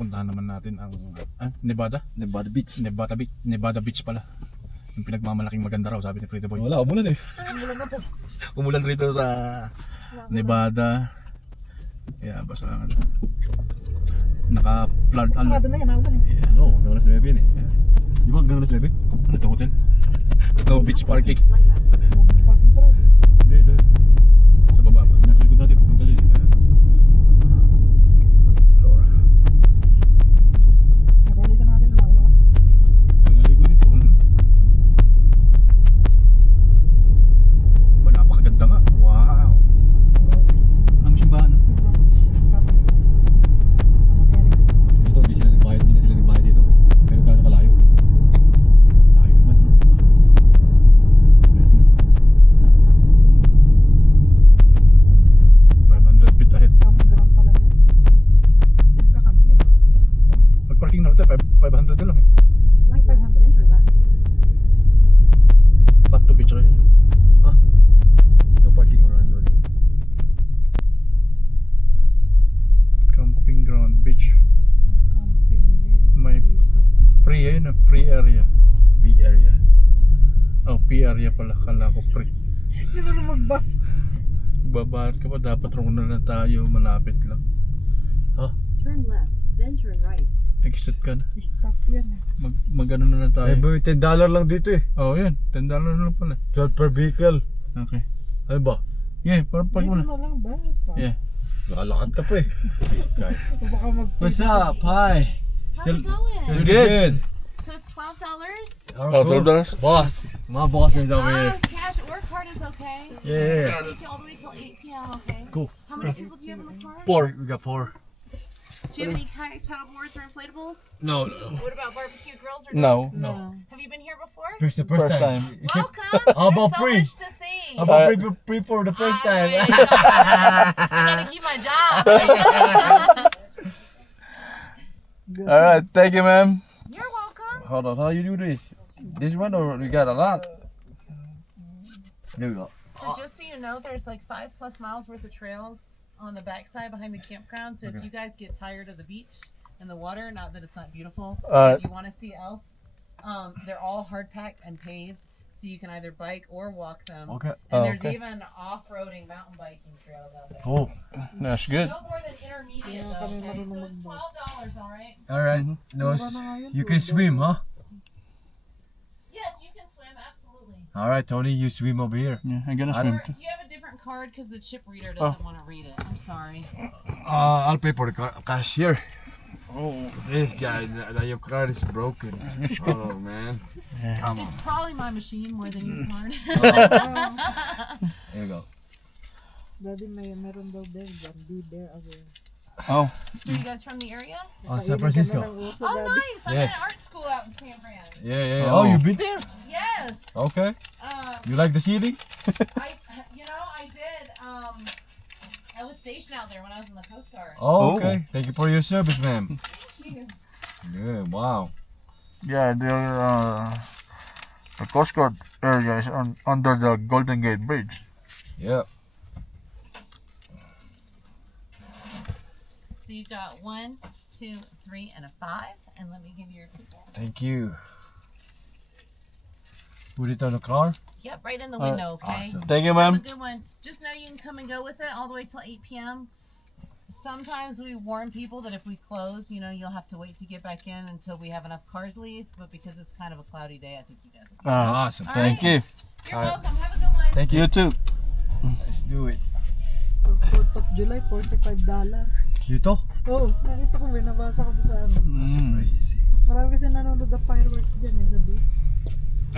puntahan naman natin ang Nevada Beach. Nevada Beach pala. Yung pinagmamalaking maganda raw, sabi ni Pretty Boy. Wala, umulan eh. Umulan na po. Umulan rito sa Nevada. Yeah, basta naka-flood Sarado na yan, naulan eh. Oo, hanggang alas 9 yun eh. Di ba hanggang alas 9? Ano ito, hotel? No beach parking. Parking sa rin. Hindi. Sa baba pa. Nasa likod natin, pupunta din. Laura. Nagalitan natin na naulan. Ang aligo dito. Ba, napakaganda nga. Wow. Ang simbahan. Dito, hindi na sila nagbayad dito. Pero gaano kalayo? Layo naman. Ayan yun. 500 feet ahead. Kamugaran pala yan. Nagkakampi. Mag-parking na rin 500 na lang eh. Like 500 enter that. Flat to beach rin. Ah, no parking or unloading. Camping ground beach. Camping din. May dito. free eh, na free area. B area. Oh, P area pala. Kala ko free. Hindi mo na mag-bus. Babaan ka pa, dapat rin na lang tayo, malapit lang. Ha? Turn left, then turn right. Exit ka na. Stop yan eh. Mag-ano na lang tayo. Eh, boy, $10 lang dito eh. Oh, yan. $10 na lang pala. 12 per vehicle. Okay. Ano ba? Yeah, parang Dito muna. na lang ba? Yeah. Nakalakad ka pa eh. O baka What's up? Hi. How's it going? It's good. So it's $12? Oh, $12? Boss. My boss is over here. Cash or card is okay. Yeah. Take you all the way till 8 p.m. Okay. Cool. How many people do you have in the car? 4. We got 4. Do you have any kayaks, paddleboards, or inflatables? No. What about barbecue grills or No. dogs? No. Have you been here before? The first time. Is it- Welcome. How about There's so free? much to see. How about free for the first time? I gotta keep my job. Alright, thank you, ma'am. You're welcome. Hold on, how you do this? This one or we got a lot? There we go. So just so you know, there's like 5+ miles worth of trails on the backside behind the campground. So if you guys get tired of the beach and the water, not that it's not beautiful, if you want to see else, they're all hard packed and paved, so you can either bike or walk them. Okay. And there's okay. even off-roading mountain biking trails out there. Cool. That's good. No more than intermediate though. Okay, so it's $12, all right? All right. No, you can swim, huh? Yes, you can swim absolutely. All right, Tony, you swim over here. Yeah, I'm gonna I swim Or too. do you have a different card because the chip reader doesn't want to read it? I'm sorry. I'll pay for the cashier. Oh, this guy, your card is broken. Oh man, come on. It's probably my machine more than your card. There you go. Daddy, meron daw din dyan. Be there aware. Oh, So you guys from the area? San Francisco. Oh, nice! I'm Yeah. in art school out in San Fran. Yeah. Oh, you been there? Yes. Okay. Um, You like the city? I did. I was stationed out there when I was in the Coast Guard. Oh, okay. Thank you for your service, ma'am. Thank you. Yeah. Wow. yeah, the Coast Guard area is under the Golden Gate Bridge. Yeah. So you've got 1, 2, 3, and a 5, and let me give you your ticket. Thank you. Put it on the car. Yep, right in the window. Okay. Awesome. Thank you, Have a ma'am. good one. Just know you can come and go with it all the way till 8 p.m. Sometimes we warn people that if we close, you'll have to wait to get back in until we have enough cars leave. But because it's kind of a cloudy day, I think you guys will. Awesome. All Thank right. you. You're welcome. Have a good one. Thank you. You too. Let's do it. For 4th of July, $45. Dito? Oh, nakita ko, may nabasa ko sa ano. Crazy. Marami kasi nanonood ng fireworks dyan eh, sabi.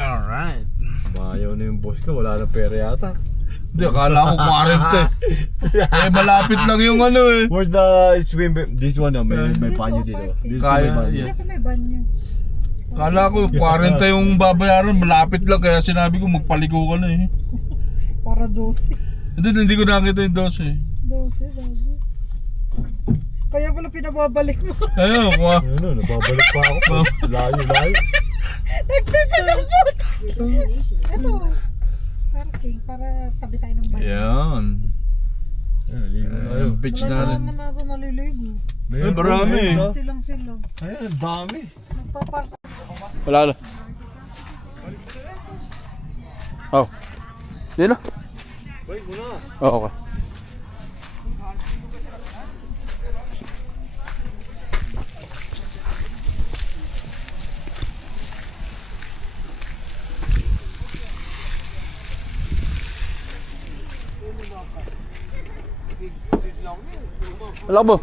Alright. Bayaw na yung boss ko. Wala na pera yata. Hindi, akala ko 40 eh. Eh, malapit lang yung ano eh. Where's the swim? This one, may banyo dito. This Kaya, may banyo. yeah. Kasi may banyo. Akala ko 40 yung babayaran, malapit lang. Kaya sinabi ko magpaligo ka na eh. Para 12. Hindi ko nakita yung 12 eh. 12. Kaya pala pinababalik mo. Ayun, Ano, nababalik pa ako. Layo. Nagtipid ang boot! Ito. Parking, para tabi tayo ng banyo. Yan. Ayun, beach Wala natin. naman na ito naliligo. Ay, marami eh. Konti lang sila. Ayun, ang dami. Nagpapark. Wala na. Oh. Di na? Wait muna. Oh, okay. Wala ba?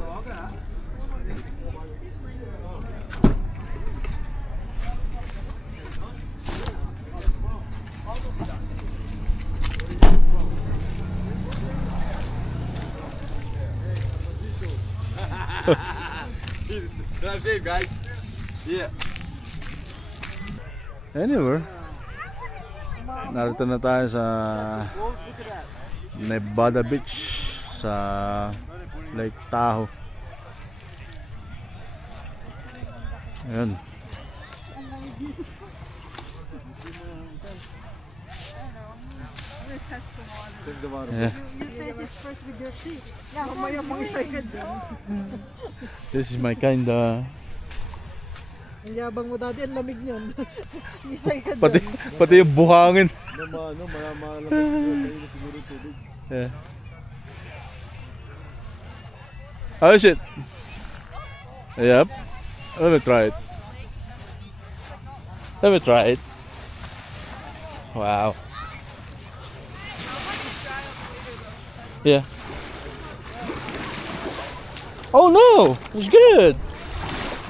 Drive safe, guys. Yeah. Anywhere. Narito na tayo sa Nevada Beach sa Lake Tahoe. Ayan. Yeah. You taste it first with your feet. Mamaya mangisay ka dyan. This is my kinda. Ang yabang mo dati, ang lamig niyan. Isay ka Pati, dyan. pati yung buhangin. Malamig siguro yung tubig. Yeah. How is it? Yep. Let me try it. Let me try it. Wow. Yeah. Oh no! It's good!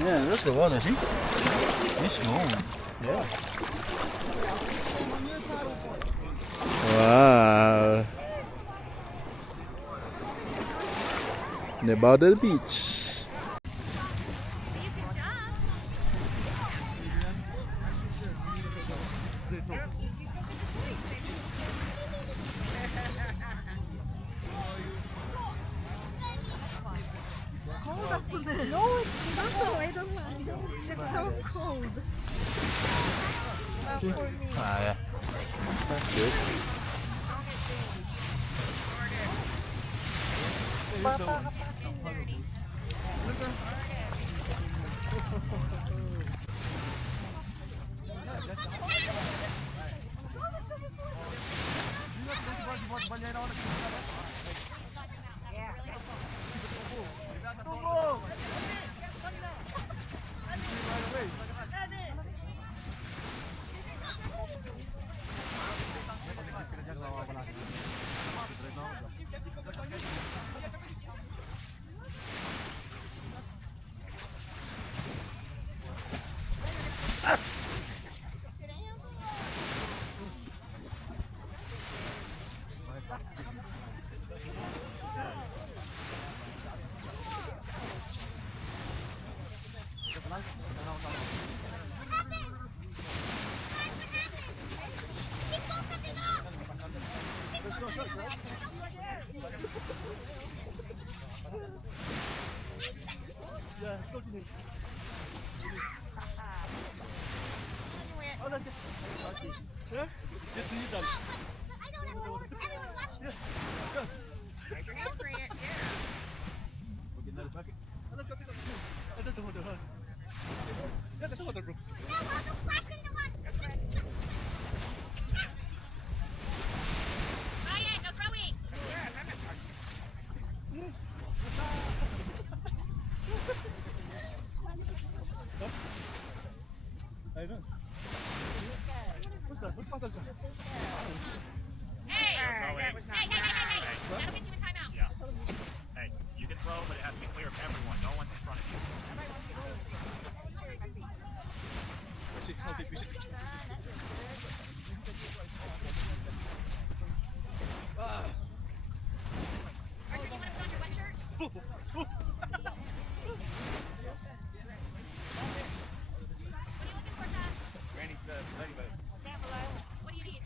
Yeah, that's the one, see? It's gone. Yeah. Wow. Nevada Beach. Cold up there. No, it's not. I don't mind. It's so cold. Not for me. Ah, yeah. That's good. Bata ka pa. That'll get you a timeout. Yeah. Hey, you can throw, but it has to be clear of everyone. No one's in front of you. Archer, do you want to put on your wet shirt? What are you looking for, Tom? Down below. What do you need?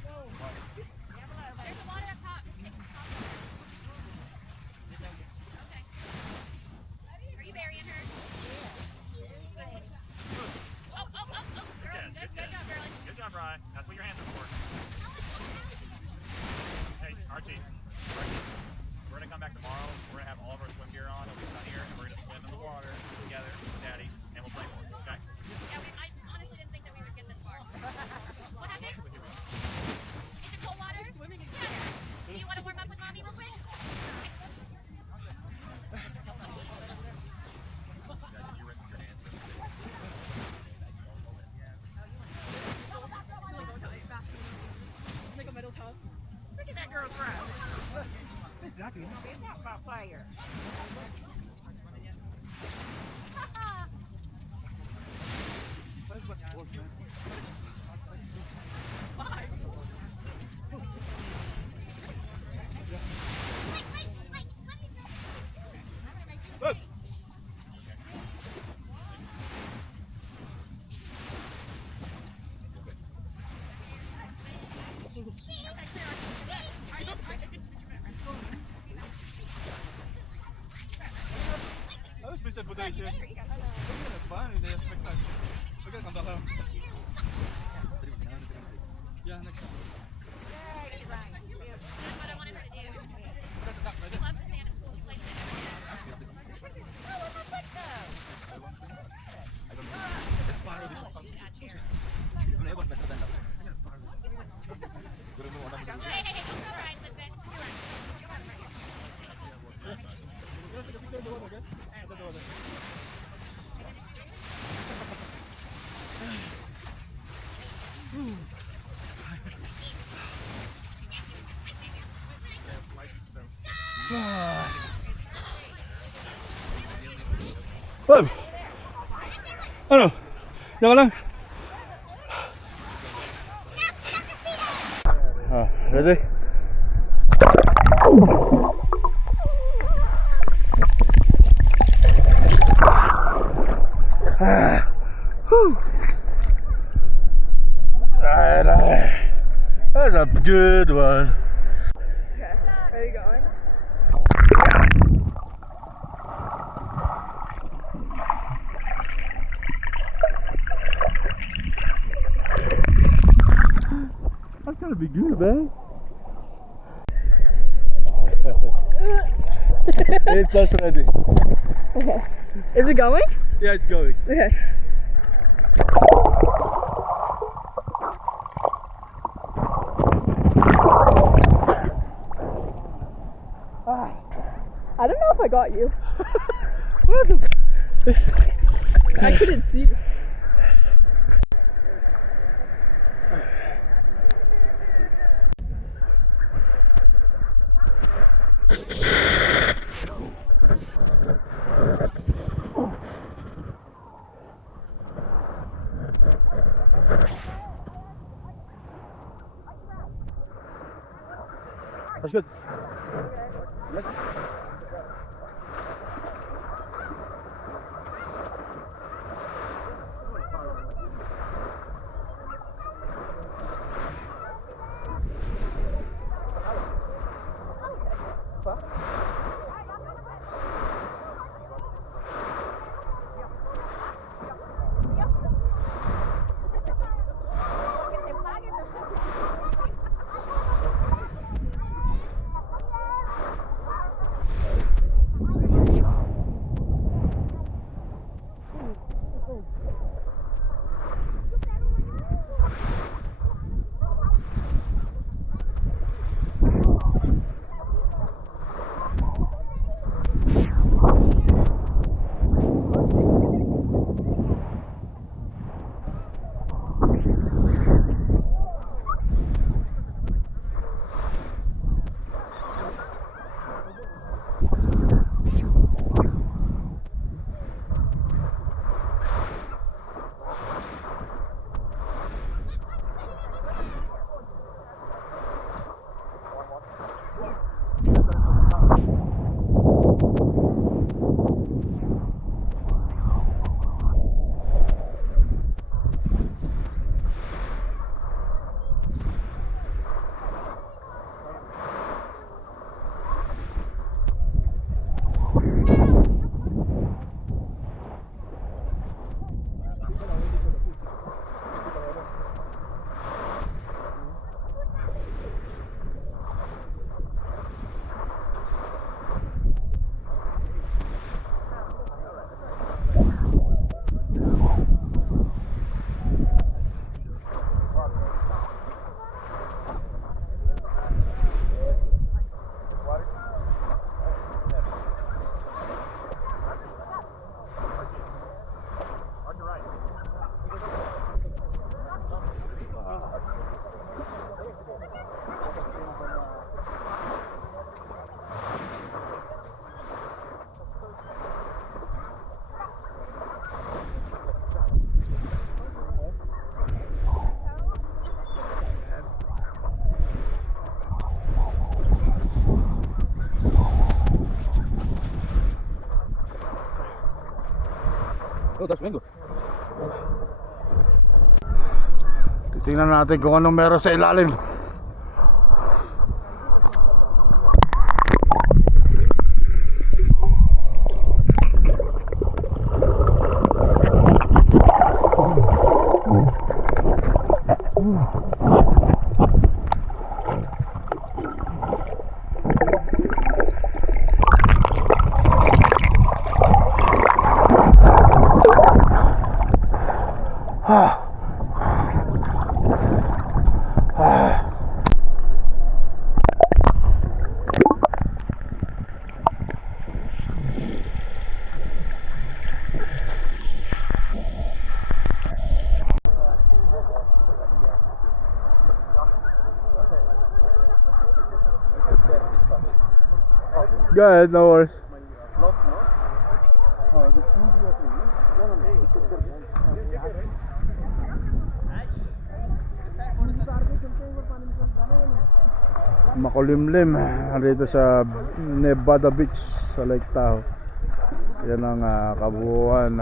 Ano special po tayo siya? Fun, hindi expect that. We're gonna come back home. Yeah, next time. What I wanted her to do. She loves the sand at school. She plays in it every day. Yeah, cheers. Hey, don't go right, listen. Bob! Ano? Diyan ka lang? Ready? That's a good one. Okay. Are you going? That's gotta be good, man. It's just ready. Okay. Is it going? Yeah, it's going. Okay. I don't know if I got you. I couldn't see. That's good. Oh, that's mango. Titingnan natin kung anong meron sa ilalim. Go ahead, no worries. Makulimlim dito sa Nevada Beach sa Lake Tahoe. Yan ang kabuuan.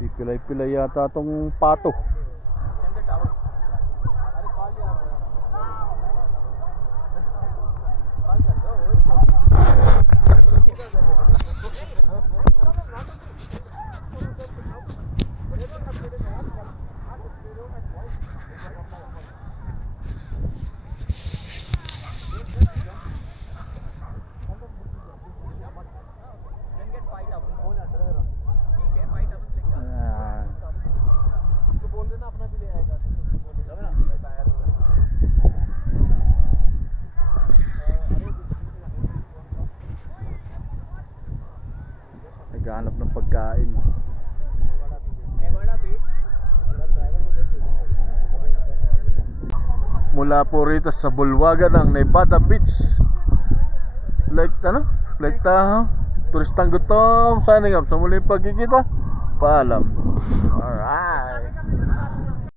Pipilay-pilay yata tong pato. Naghahanap ng pagkain. Mula po rito sa bulwagan ng Nevada Beach, Lake Tahoe, turistang gutom, signing up sa muling pagkikita. Paalam. Alright.